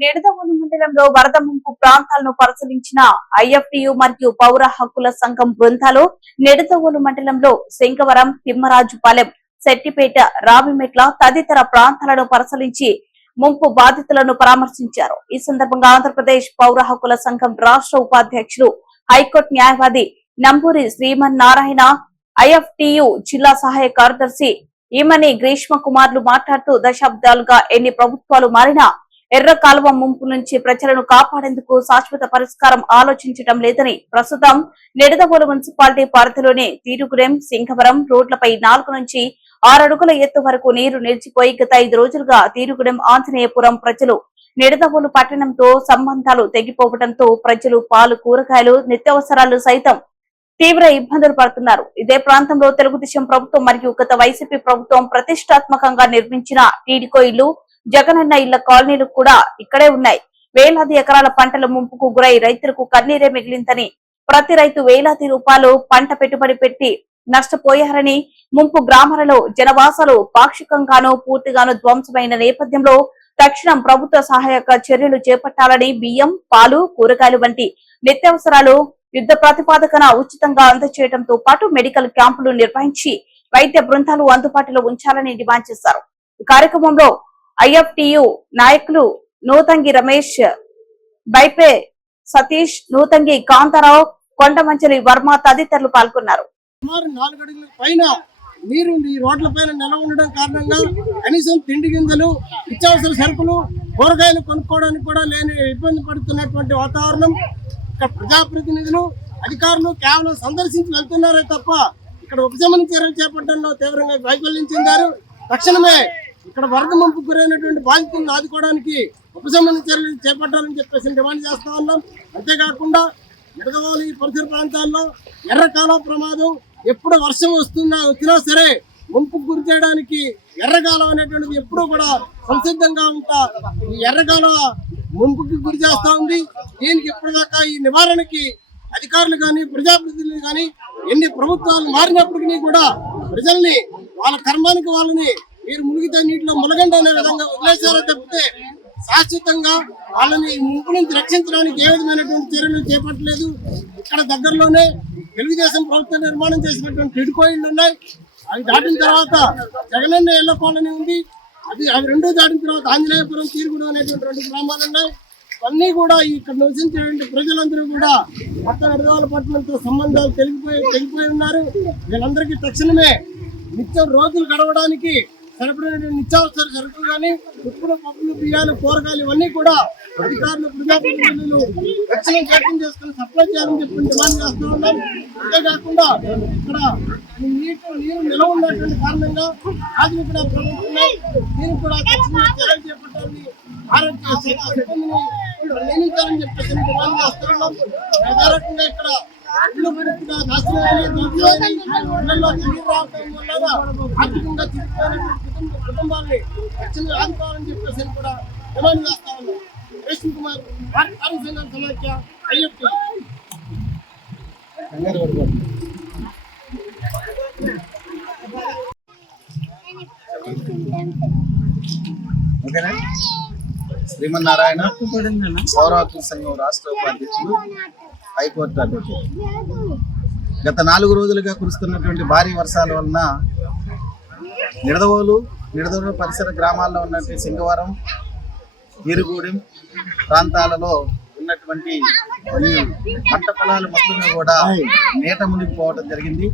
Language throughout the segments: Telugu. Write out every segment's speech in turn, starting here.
నిడదవోలు మండలంలో వరద ముంపు ప్రాంతాలను పరిశీలించిన ఐఎఫ్టియు మరియు పౌర హక్కుల సంఘం బృందాలు నిడదవోలు మండలంలో శంకవరం, తిమ్మరాజుపాలెం, సెట్టిపేట, రావిమెట్ల తదితర ప్రాంతాలను పరిశీలించి ముంపు బాధితులను పరామర్శించారు. ఈ సందర్భంగా ఆంధ్రప్రదేశ్ పౌర హక్కుల సంఘం రాష్ట్ర ఉపాధ్యక్షులు, హైకోర్టు న్యాయవాది నంబూరి శ్రీమన్నారాయణ, ఐఎఫ్టియు జిల్లా సహాయ కార్యదర్శి ఈమని గ్రీష్మ కుమార్లు మాట్లాడుతూ దశాబ్దాలుగా ఎన్ని ప్రభుత్వాలు మారినా ఎర్ర కాలువ ముంపు నుంచి ప్రజలను కాపాడేందుకు శాశ్వత పరిష్కారం ఆలోచించడం లేదని, ప్రస్తుతం నిడదవోలు మున్సిపాలిటీ పరిధిలోని తీరుగుడెం, సింగవరం రోడ్లపై 4 నుంచి 6 అడుగుల ఎత్తు వరకు నీరు నిలిచిపోయి గత 5 రోజులుగా తీరుగుడెం, ఆంజనేయపురం ప్రజలు నిడదవోలు పట్టణంతో సంబంధాలు తెగిపోవడంతో ప్రజలు పాలు, కూరగాయలు, నిత్యావసరాలు సైతం తీవ్ర ఇబ్బందులు పడుతున్నారు. ఇదే ప్రాంతంలో తెలుగుదేశం ప్రభుత్వం మరియు గత వైసీపీ ప్రభుత్వం ప్రతిష్టాత్మకంగా నిర్మించిన టీడీకో ఇల్లు, జగనన్న ఇళ్ల కాలనీలు కూడా ఇక్కడే ఉన్నాయి. వేలాది ఎకరాల పంటల ముంపుకు గురై రైతులకు కన్నీరే మిగిలిందని, ప్రతి రైతు వేలాది రూపాయలు పంట పెట్టుబడి పెట్టి నష్టపోయారని, ముంపు గ్రామాలలో జనవాసాలు పాక్షికంగానూ పూర్తిగాను ధ్వంసమైన నేపథ్యంలో తక్షణం ప్రభుత్వ సహాయక చర్యలు చేపట్టాలని, బియ్యం, పాలు, కూరగాయలు వంటి నిత్యావసరాలు యుద్ధ ప్రాతిపాదికన ఉచితంగా అందజేయడంతో పాటు మెడికల్ క్యాంపులు నిర్వహించి వైద్య బృందాలు అందుబాటులో ఉంచాలని డిమాండ్ చేశారు. ఈ కార్యక్రమంలో ఐఎఫ్టియు నాయకులు నూతంగి రమేష్, బైపే సతీష్, నూతంగి కాంతారావు, కొండమంచలి వర్మ తదితరులు పాల్గొన్నారు. సుమారు 4 అడుగుల పైన నీరు ఈ రోడ్ల పైన నిల్వ ఉండడం కారణంగా కనీసం తిండి గింజలు, నిత్యావసర సరుకులు, కూరగాయలు కొనుక్కోవడానికి కూడా లేని ఇబ్బంది పడుతున్నటువంటి వాతావరణం. ఇక్కడ ప్రజాప్రతినిధులు, అధికారులు కేవలం సందర్శించి వెళ్తున్నారే తప్ప ఇక్కడ ఉపశమన చర్యలు చేపట్టడంలో తీవ్రంగా వైఫల్యం చెందారు. తక్షణమే ఇక్కడ వరద ముంపుకు గురైనటువంటి బాధితులను ఆదుకోవడానికి ఉపశమన చర్యలు చేపట్టాలని చెప్పేసి డిమాండ్ చేస్తా ఉన్నాం. అంతేకాకుండా నిడదవోలు ఈ పరిసర ప్రాంతాల్లో ఎర్రకాలువ ప్రమాదం ఎప్పుడు వర్షం వచ్చినా సరే ముంపుకు గురి చేయడానికి ఎర్రకాలువ అనేటువంటిది ఎప్పుడూ కూడా సంసిద్ధంగా ఉంటా ఈ ఎర్రకాలువ ముంపుకి గురి చేస్తా ఉంది. దీనికి ఇప్పటిదాకా ఈ నివారణకి అధికారులు కానీ, ప్రజాప్రతినిధులు కానీ ఎన్ని ప్రభుత్వాలు మారినప్పటికీ కూడా ప్రజల్ని వాళ్ళ కర్మానికి వాళ్ళని మీరు మునిగితే నీటిలో మునగండి అనే విధంగా వదిలేశారో తప్పితే శాశ్వతంగా వాళ్ళని ముంపు నుంచి రక్షించడానికి ఏ విధమైనటువంటి చర్యలు చేపట్టలేదు. ఇక్కడ దగ్గరలోనే తెలుగుదేశం ప్రభుత్వం నిర్మాణం చేసినటువంటి టిడ్కో ఇళ్ళు ఉన్నాయి. అవి దాటిన తర్వాత జగనన్న ఇళ్ల కాలనీ ఉంది. అవి రెండో దాటిన తర్వాత ఆంజనేయపురం, తీరుగుడు అనేటువంటి 2 గ్రామాలు ఉన్నాయి. అన్నీ కూడా ఇక్కడ నివసించేటువంటి ప్రజలందరూ కూడా కొత్త నిడదవోలు పట్టణంతో సంబంధాలు తెగిపోయి ఉన్నారు. వీళ్ళందరికీ తక్షణమే నిత్యం రోజులు గడవడానికి సరిపడిన నిత్యావసర సరుకులు కానీ, ఉప్పులు, పప్పులు, బియ్యాలు, కూరగాయలు ఇవన్నీ కూడా అధికారులు, ప్రజాప్రతినిధులు తక్షణం జోక్యం చేసుకుని సప్లై చేయాలని చెప్పి డిమాండ్ చేస్తూ ఉన్నాం. అంతేకాకుండా ఇక్కడ నీరు నిల్వ ఉన్నటువంటి కారణంగా రాజు కూడా ప్రభుత్వం దీనికి కూడా తక్షణమే చర్యలు చేపట్టాలని, ఆరోగ్య సిబ్బందిని నియమించాలని చెప్పేసి డిమాండ్ చేస్తూ ఉన్నాం. అదే రకంగా ఇక్కడ ఇల్లు పెరుగుతున్న నాశనాన్ని ఇళ్లలో తిరిగి రావడం వల్ల ఆర్థికంగా చిరిగిపోయినటువంటి కుటుంబాలని తక్షణమే ఆదుకోవాలని చెప్పేసి కూడా డిమాండ్ చేస్తా ఉన్నాం. రేషన్ కుమార్, కార్మిక సంఘం సమాఖ్య, ఐఎఫ్టి. శ్రీమన్నారాయణ, పౌర హక్కుల సంఘం రాష్ట్ర ఉపాధ్యక్షులు, హైకోర్టు అడ్వకేట్. గత 4 రోజులుగా కురుస్తున్నటువంటి భారీ వర్షాల వలన నిడదవోలు పరిసర గ్రామాల్లో ఉన్నటువంటి సింగవరం, తీరుగుడెం ప్రాంతాలలో ఉన్నటువంటి ఈ పంట పొలాలు మొత్తంగా కూడా నీట మునిగిపోవడం జరిగింది.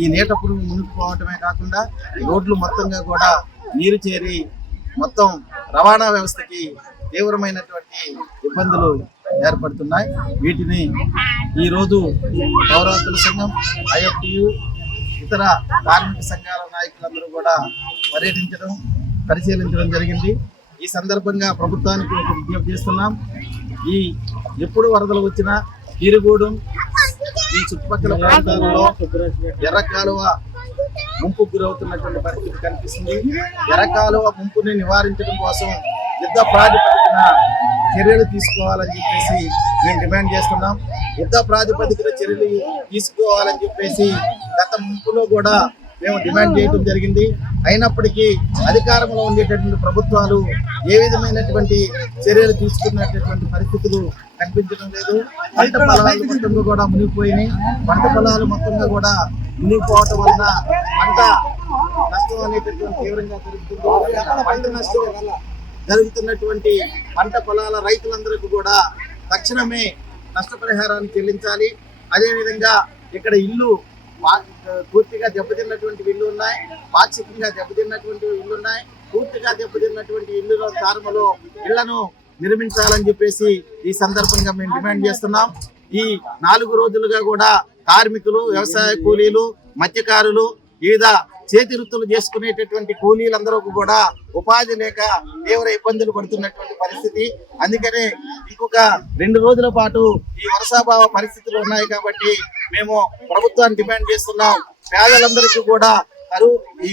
ఈ నీట మునిగిపోవటమే కాకుండా రోడ్లు మొత్తంగా కూడా నీరు చేరి మొత్తం రవాణా వ్యవస్థకి తీవ్రమైనటువంటి ఇబ్బందులు ఏర్పడుతున్నాయి. వీటిని ఈరోజు పౌర హక్కుల సంఘం, ఐఎఫ్టియు, ఇతర కార్మిక సంఘాల నాయకులందరూ కూడా పరిశీలించడం జరిగింది. ఈ సందర్భంగా ప్రభుత్వానికి ఒక విజ్ఞప్తి చేస్తున్నాం. ఎప్పుడు వరదలు వచ్చినా తీరుగుడెం, ఈ చుట్టుపక్కల ప్రాంతాలలో ఎర్రకాలువ ముంపుకు గురవుతున్నటువంటి పరిస్థితి కనిపిస్తుంది. ఎర్రకాలువ ముంపుని నివారించడం కోసం యుద్ధ ప్రాతిపదికన చర్యలు తీసుకోవాలని చెప్పేసి మేము డిమాండ్ చేస్తున్నాం. యుద్ధ ప్రాతిపదికన చర్యలు తీసుకోవాలని చెప్పేసి గత ముంపులో కూడా మేము డిమాండ్ చేయడం జరిగింది. అయినప్పటికీ అధికారంలో ఉండేటటువంటి ప్రభుత్వాలు ఏ విధమైనటువంటి చర్యలు తీసుకున్నటువంటి పరిస్థితులు కనిపించడం లేదు. పంట పొలాలు మొత్తంగా కూడా మునిగిపోయినాయి. పంట పొలాలు మొత్తంగా కూడా మునిగిపోవటం వలన పంట నష్టం అనేటటువంటి తీవ్రంగా జరుగుతుంది. పంట నష్టం జరుగుతున్నటువంటి పంట పొలాల రైతులందరికీ కూడా తక్షణమే నష్టపరిహారాన్ని చెల్లించాలి. అదేవిధంగా ఇక్కడ ఇల్లు పూర్తిగా దెబ్బతిన్నటువంటి ఇల్లు ఉన్నాయి, పాక్షికంగా దెబ్బతిన్నటువంటి ఇల్లు ఉన్నాయి. పూర్తిగా దెబ్బతిన్నటువంటి ఇల్లు స్థానంలో ఇళ్లను నిర్మించాలని చెప్పేసి ఈ సందర్భంగా మేము డిమాండ్ చేస్తున్నాం. ఈ 4 రోజులుగా కూడా కార్మికులు, వ్యవసాయ కూలీలు, మత్స్యకారులు, వివిధ చేతి వృత్తులు చేసుకునేటటువంటి కూలీలందరూ కూడా ఉపాధి లేక తీవ్ర ఇబ్బందులు పడుతున్నటువంటి పరిస్థితి. అందుకనే ఇంకొక 2 రోజుల పాటు ఈ వర్షాభావ పరిస్థితులు ఉన్నాయి కాబట్టి మేము ప్రభుత్వాన్ని డిమాండ్ చేస్తున్నాం. పేదలందరికీ కూడా ఈ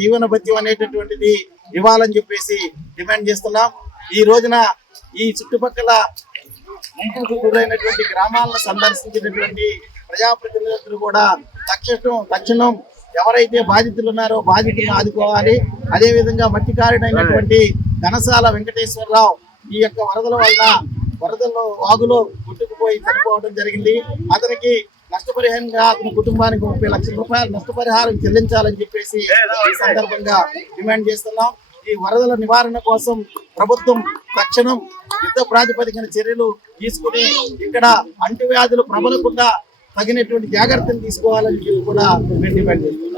జీవన భత్యం అనేటటువంటిది ఇవ్వాలని చెప్పేసి డిమాండ్ చేస్తున్నాం. ఈ రోజున ఈ చుట్టుపక్కల ముంపుకు గురైనటువంటి గ్రామాలను సందర్శించినటువంటి ప్రజాప్రతినిధులు కూడా తక్షణం ఎవరైతే బాధితులు ఉన్నారో బాధితులను ఆదుకోవాలి. అదేవిధంగా మత్స్యకారుడైనటువంటి ఘనసాల వెంకటేశ్వరరావు ఈ యొక్క వరదల్లో వాగులో కొట్టుకుపోయి చనిపోవడం జరిగింది. అతనికి నష్టపరిహారంగా అతని కుటుంబానికి 30 లక్షల రూపాయలు నష్టపరిహారం చెల్లించాలని చెప్పేసి ఈ సందర్భంగా డిమాండ్ చేస్తున్నాం. ఈ వరదల నివారణ కోసం ప్రభుత్వం తక్షణం యుద్ధ ప్రాతిపదికన చర్యలు తీసుకుని ఇక్కడ అంటువ్యాధులు ప్రబలకుండా తగినటువంటి జాగ్రత్తలు తీసుకోవాలని చెప్పి కూడా మేము డిమాండ్ చేస్తున్నాం.